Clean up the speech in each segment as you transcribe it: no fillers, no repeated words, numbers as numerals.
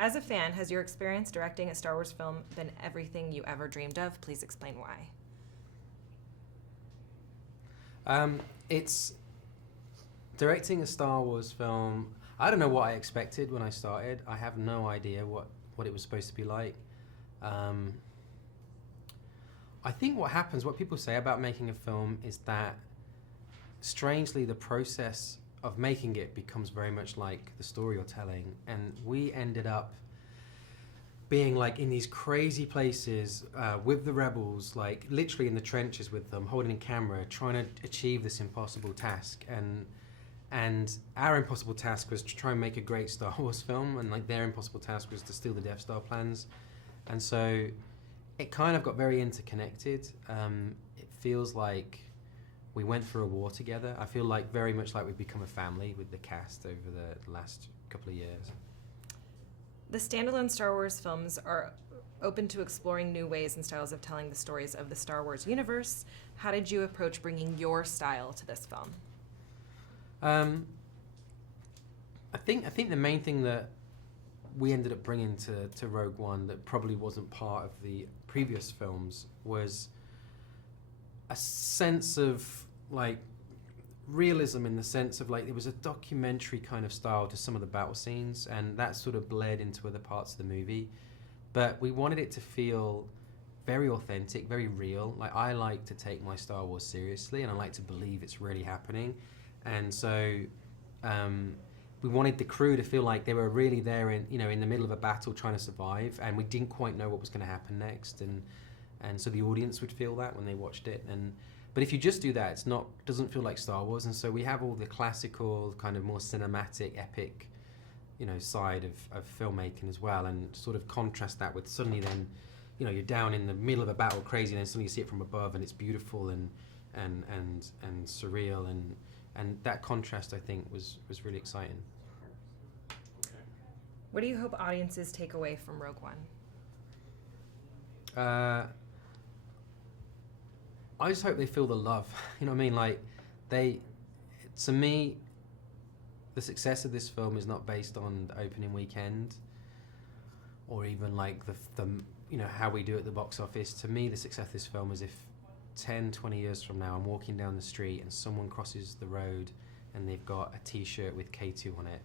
As a fan, has your experience directing a Star Wars film been everything you ever dreamed of? Please explain why. It's directing a Star Wars film. I don't know what I expected when I started. I have no idea what it was supposed to be like. I think what people say about making a film is that strangely the process of making it becomes very much like the story you're telling, and we ended up being like in these crazy places with the rebels, like literally in the trenches with them, holding a camera, trying to achieve this impossible task. And our impossible task was to try and make a great Star Wars film, and like their impossible task was to steal the Death Star plans. And so it kind of got very interconnected. It feels like we went through a war together. I feel like very much like we've become a family with the cast over the last couple of years. The standalone Star Wars films are open to exploring new ways and styles of telling the stories of the Star Wars universe. How did you approach bringing your style to this film? I think the main thing that we ended up bringing to Rogue One that probably wasn't part of the previous films was a sense of like realism, in the sense of like it was a documentary kind of style to some of the battle scenes, and that sort of bled into other parts of the movie. But we wanted it to feel very authentic, very real. Like I like to take my Star Wars seriously, and I like to believe it's really happening. And so we wanted the crew to feel like they were really there in the middle of a battle trying to survive, and we didn't quite know what was going to happen next, and so the audience would feel that when they watched it. But if you just do that, doesn't feel like Star Wars. And so we have all the classical kind of more cinematic, epic, side of filmmaking as well, and sort of contrast that with suddenly then, you're down in the middle of a battle crazy, and then suddenly you see it from above and it's beautiful and surreal, and that contrast I think was really exciting. What do you hope audiences take away from Rogue One? I just hope they feel the love. You know what I mean? Like to me, the success of this film is not based on the opening weekend or even like the how we do at the box office. To me, the success of this film is if 10, 20 years from now I'm walking down the street and someone crosses the road and they've got a t-shirt with K2 on it,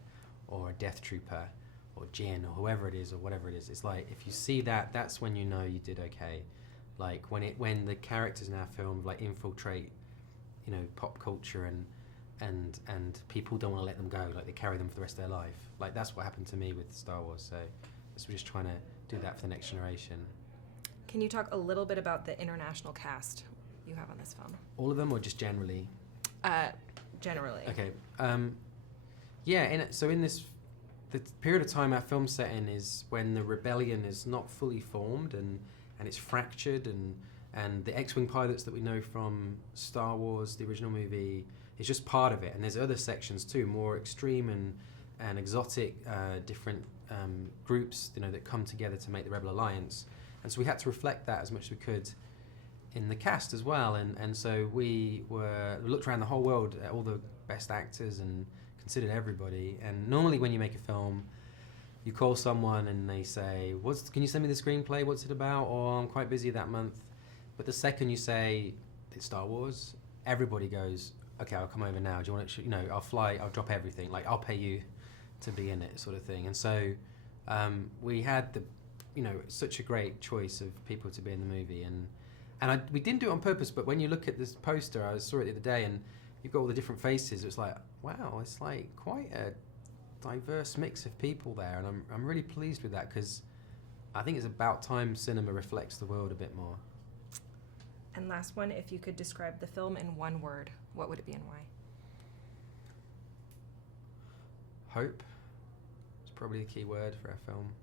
or a Death Trooper, or Jin, or whoever it is, or whatever it is. It's like, if you see that, that's when you know you did okay. Like when the characters in our film like infiltrate, pop culture and people don't want to let them go, like they carry them for the rest of their life. Like that's what happened to me with Star Wars. So we're just trying to do that for the next generation. Can you talk a little bit about the international cast you have on this film? All of them, or just generally? Generally. Okay. In this, the period of time our film set in is when the rebellion is not fully formed and it's fractured, and the X-Wing pilots that we know from Star Wars, the original movie, is just part of it. And there's other sections too, more extreme and exotic, different groups, that come together to make the Rebel Alliance. And so we had to reflect that as much as we could in the cast as well. And so we looked around the whole world at all the best actors and considered everybody. And normally when you make a film, you call someone and they say, can you send me the screenplay? What's it about? Or I'm quite busy that month. But the second you say it's Star Wars, everybody goes, okay, I'll come over now. Do you want to, I'll fly, I'll drop everything. Like, I'll pay you to be in it, sort of thing. And so we had such a great choice of people to be in the movie. And we didn't do it on purpose, but when you look at this poster, I saw it the other day, and you've got all the different faces. It's like, wow, it's like quite a diverse mix of people there, and I'm really pleased with that, because I think it's about time cinema reflects the world a bit more. And last one, if you could describe the film in one word, what would it be and why? Hope is probably the key word for our film.